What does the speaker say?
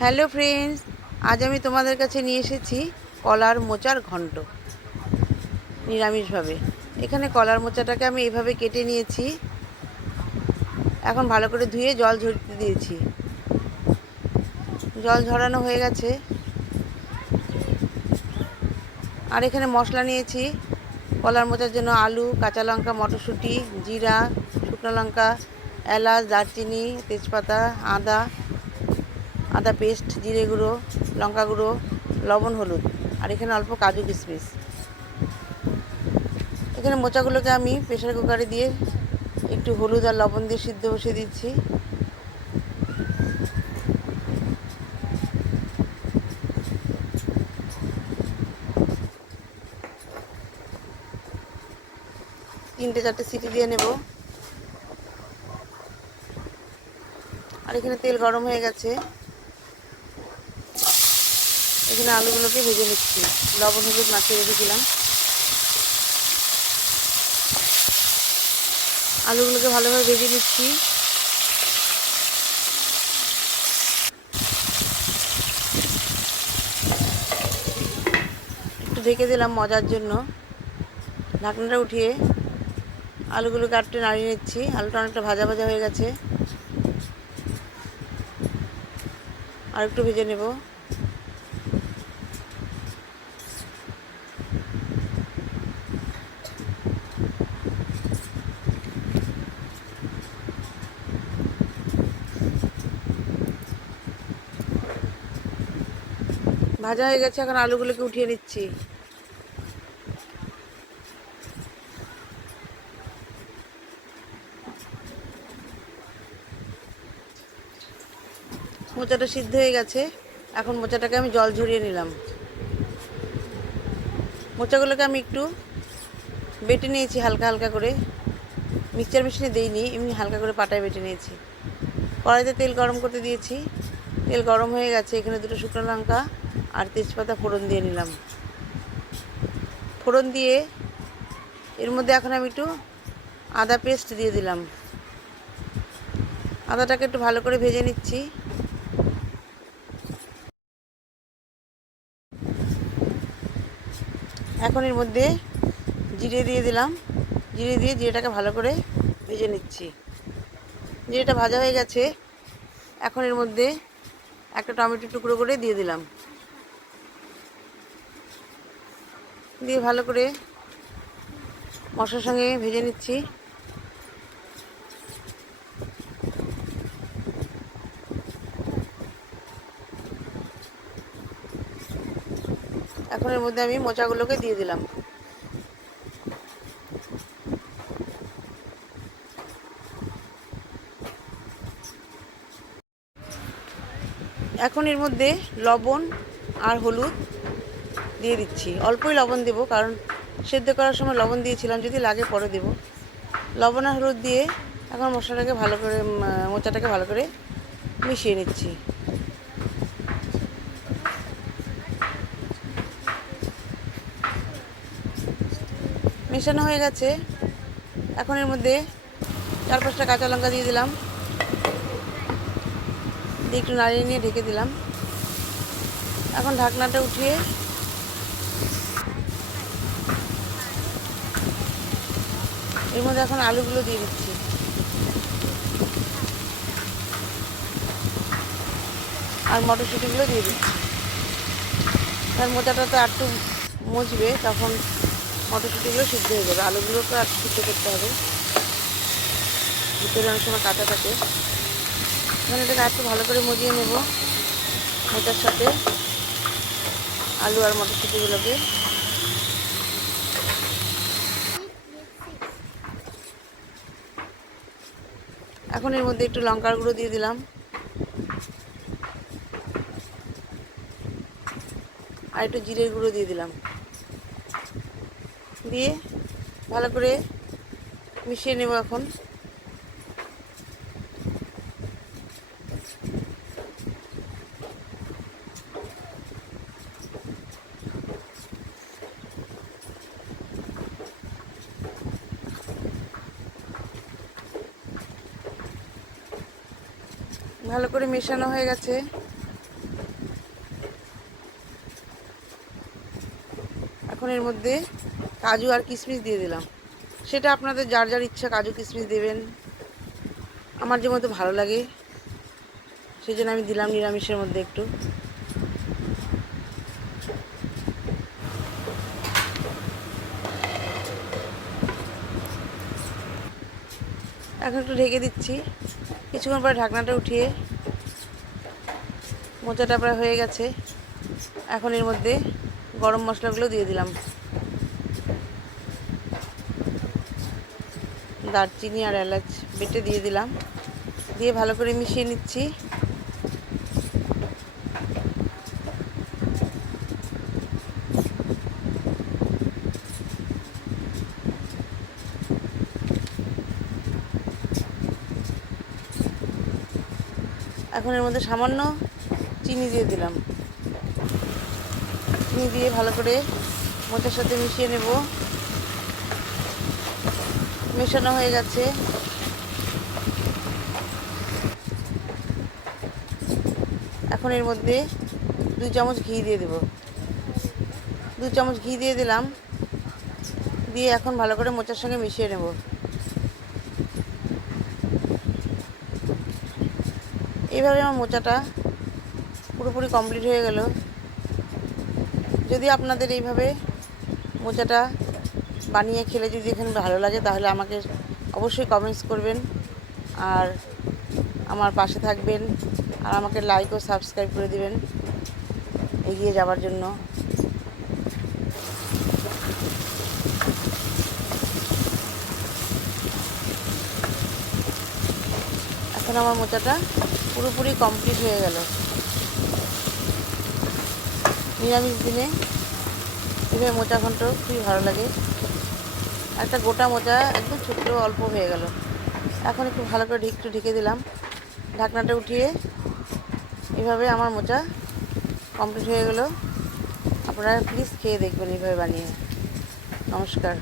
Hello friends, আজ আমি তোমাদের কাছে নিয়ে এসেছি কলার মোচার ঘন্ট নিরামিষভাবে। এখানে কলার মোচাটাকে আমি এইভাবে কেটে নিয়েছি। এখন ভালো করে ধুয়ে জল ঝরতে দিয়েছি। জল ঝরানো হয়ে গেছে। আর এখানে মশলা নিয়েছি কলার মোচার জন্য: আলু, কাঁচা লঙ্কা, মটরশুঁটি, জিরা, শুকনো লঙ্কা, এলাচ, দারচিনি, তেজপাতা, আদা পেস্ট, জিরে গুঁড়ো, লঙ্কা গুঁড়ো, লবণ, হলুদ। আর এখানে অল্প কাজু কিশমিশ। এখানে মোচাগুলোকে আমি প্রেসার কুকারে দিয়ে একটু হলুদ আর লবণ দিয়ে সিদ্ধ বসিয়ে দিচ্ছি। তিনটে চারটে সিটি দিয়ে নেব। আর এখানে তেল গরম হয়ে গেছে। এখানে আলুগুলোকে ভেজে নিচ্ছি। লবণ হলুদ মাখিয়ে রেখেছিলাম। আলুগুলোকে ভালোভাবে ভেজে নিচ্ছি। একটু ঢেকে দিলাম মজার জন্য। ঢাকনাটা উঠিয়ে আলুগুলোকে একটু নাড়িয়ে নিচ্ছি। আলুটা অনেকটা ভাজা ভাজা হয়ে গেছে। আর একটু ভেজে নেব। ভাজা হয়ে গেছে। এখন আলুগুলোকে উঠিয়ে নিচ্ছি। মোচাটা সিদ্ধ হয়ে গেছে। এখন মোচাটাকে আমি জল ঝরিয়ে নিলাম। মোচাগুলোকে আমি একটু বেটে নিয়েছি হালকা হালকা করে। মিক্সচার মেশিনে দিইনি, এমনি হালকা করে পাটায় বেটে নিয়েছি। কড়াইতে তেল গরম করতে দিয়েছি। তেল গরম হয়ে গেছে। এখানে দুটো শুকনো লঙ্কা আর তেজপাতা ফোড়ন দিয়ে নিলাম। ফোড়ন দিয়ে এর মধ্যে এখন আমি একটু আদা পেস্ট দিয়ে দিলাম। আদাটাকে একটু ভালো করে ভেজে নিচ্ছি। এখন এর মধ্যে জিরে দিয়ে দিলাম। জিরে দিয়ে জিরেটাকে ভালো করে ভেজে নিচ্ছি। জিরেটা ভাজা হয়ে গেছে। এখন এর মধ্যে একটা টমেটো টুকরো করে দিয়ে দিলাম। দিয়ে ভালো করে মশলার সঙ্গে ভেজে নিচ্ছি। এখন এর মধ্যে আমি মোচাগুলোকে দিয়ে দিলাম। এখন এর মধ্যে লবণ আর হলুদ দিয়ে দিচ্ছি। অল্পই লবণ দেবো, কারণ সেদ্ধ করার সময় লবণ দিয়েছিলাম, যদি লাগে পরে দেবো। লবণ আর হলুদ দিয়ে এখন মশলাটাকে ভালো করে, মোচাটাকে ভালো করে মিশিয়ে নিচ্ছি। মেশানো হয়ে গেছে। এখন এর মধ্যে 4-5টা কাঁচা লঙ্কা দিয়ে দিলাম। দিয়ে একটু নাড়িয়ে নিয়ে ঢেকে দিলাম। এখন ঢাকনাটা উঠিয়ে এর মধ্যে এখন আলুগুলো দিয়ে দিচ্ছি। আর মটরশুঁটিগুলো দিয়ে দিচ্ছি। আর মোচাটা তো একটু মজবে, তখন মটরশুঁটিগুলো সিদ্ধ হয়ে যাবে। আলুগুলোকে আর সিদ্ধ করতে হবে, ভিতরে অনেক সময় কাঁচা থাকে। এখানে এটাকে একটু ভালো করে মজিয়ে নেব মোচার সাথে আলু আর মটরশুঁটিগুলোকে। এখন এর মধ্যে একটু লঙ্কার গুঁড়ো দিয়ে দিলাম। আর একটু জিরের গুঁড়ো দিয়ে দিলাম। দিয়ে ভালো করে মিশিয়ে নেব। এখন ভালো করে মেশানো হয়ে গেছে। এখন এর মধ্যে কাজু আর কিশমিশ দিয়ে দিলাম। সেটা আপনাদের যার যার ইচ্ছা কাজু কিশমিশ দেবেন, আমার যে মতো ভালো লাগে সেই জন্য আমি দিলাম নিরামিষের মধ্যে একটু। এখন একটু ঢেকে দিচ্ছি, কিছুক্ষণ পরে ঢাকনাটা উঠিয়ে মোচাটা প্রায় হয়ে গেছে। এখন এর মধ্যে গরম মশলাগুলো দিয়ে দিলাম, দারচিনি আর এলাচ বেটে দিয়ে দিলাম, দিয়ে ভালো করে মিশিয়ে নিচ্ছি। এখন এর মধ্যে সামান্য চিনি দিয়ে দিলাম, চিনি দিয়ে ভালো করে মোচার সাথে মিশিয়ে নেব। মেশানো হয়ে গেছে। এখন এর মধ্যে 2 চামচ ঘি দিয়ে দেব, 2 চামচ ঘি দিয়ে দিলাম, দিয়ে এখন ভালো করে মোচার সঙ্গে মিশিয়ে নেব। এইভাবে আমার মোচাটা পুরোপুরি কমপ্লিট হয়ে গেল। যদি আপনাদের এইভাবে মোচাটা বানিয়ে খেলে যদি এখানে ভালো লাগে তাহলে আমাকে অবশ্যই কমেন্টস করবেন আর আমার পাশে থাকবেন, আর আমাকে লাইক ও সাবস্ক্রাইব করে দিবেন এগিয়ে যাওয়ার জন্য। এখন আমার মোচাটা পুরোপুরি কমপ্লিট হয়ে গেল। নিরামিষ দিনে এভাবে মোচা ঘন্ট খুবই ভালো লাগে। একটা গোটা মোচা একদম ছোট্ট অল্প হয়ে গেল। এখন একটু ভালো করে একটু ঢেকে দিলাম, ঢাকনাটা উঠিয়ে। এভাবে আমার মোচা কমপ্লিট হয়ে গেল। আপনারা প্লিজ খেয়ে দেখবেন এইভাবে বানিয়ে। নমস্কার।